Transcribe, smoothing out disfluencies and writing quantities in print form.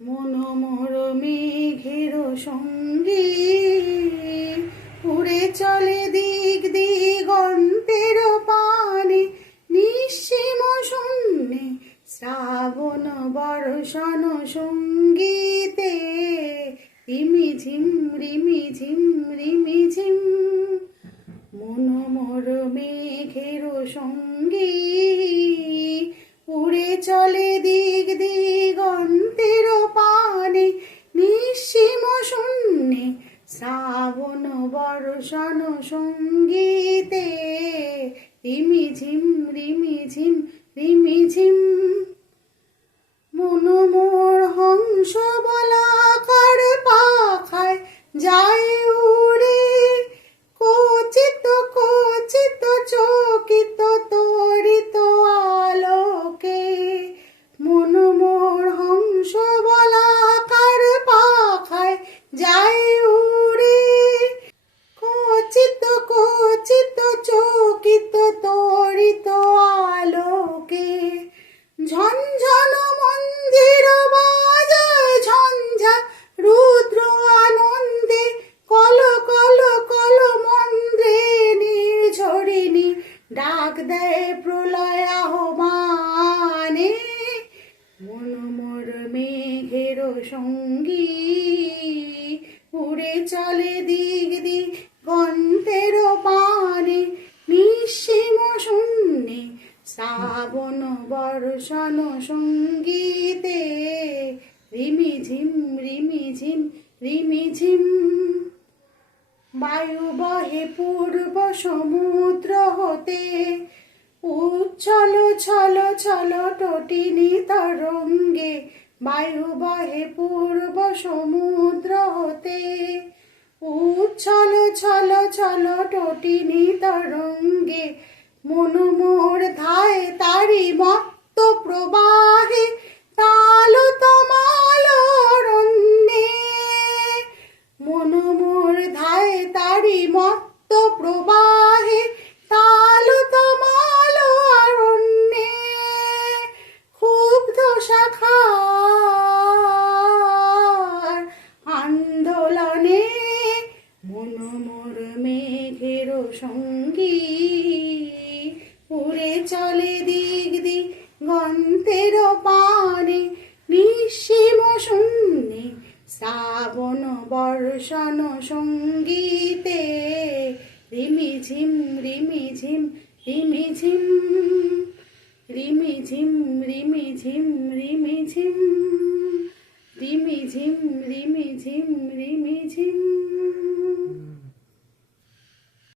মনোমোর মেঘের সঙ্গে উড়ে চলে দিক দিগন্তের পানে, নিঃসীম শূন্যে শ্রাবণ বর্ষণ সঙ্গীতে রিমিঝিম রিমিঝিম রিমিঝিম। মনোমোর মেঘের সঙ্গে উড়ে চলে দিক দিগন্তের পানে, নিঃসীম শূন্যে শ্রাবণ বর্ষণ সঙ্গীতে রিমিঝিম রিমিঝিম রিমিঝিম। মনোমোর হংস বলাকার পাখায় যায় উড়ে, কচিত কচিত চকিত তরিত আলোকে। মনোমোর হংস বলাকার পাখায় যায় উড়ে, কচিত কচিত চকিত তরিত আলোকে। ঝনঝন মন্দির বাজায় ঝঞ্ঝা রুদ্র আনন্দে, কল কল কল মন্দ্রে নির্ঝরিণী ডাক দেয় প্রলয় আহ্বানে। মনোমোর মেঘের সঙ্গী উড়ে চলে দিক দিগন্তের পানে, নিঃসীম শূন্যে শ্রাবণ বর্ষণ সঙ্গীতে রিমিঝিম রিমিঝিম রিমিঝিম। বায়ু বহে পূর্ব সমুদ্র হতে, উচ্ছল ছল ছল তটিনী তরঙ্গে। বায়ু বহে পূর্ব সমুদ্র হতে, উচ্ছল ছল ছল তটিনী তরঙ্গে। মনোমোর ধায় তারি মত্ত প্রবাহে, তাল তমাল অরণ্যে। মনোমোর ধায় তারি মত্ত প্রবাহে, তাল তমাল অরণ্যে। ক্ষুব্ধ শাখার আন্দোলনে মনোমোর মেঘের সঙ্গী উড়ে চলে দিক দিগন্তের পানে, নিঃসীম শূন্যে শ্রাবণ বর্ষণ সঙ্গীতে রিমিঝিম রিমিঝিম রিমিঝিম রিমিঝিম রিমিঝিম রিমিঝিম রিমিঝিম রিমিঝিম রিমিঝিম।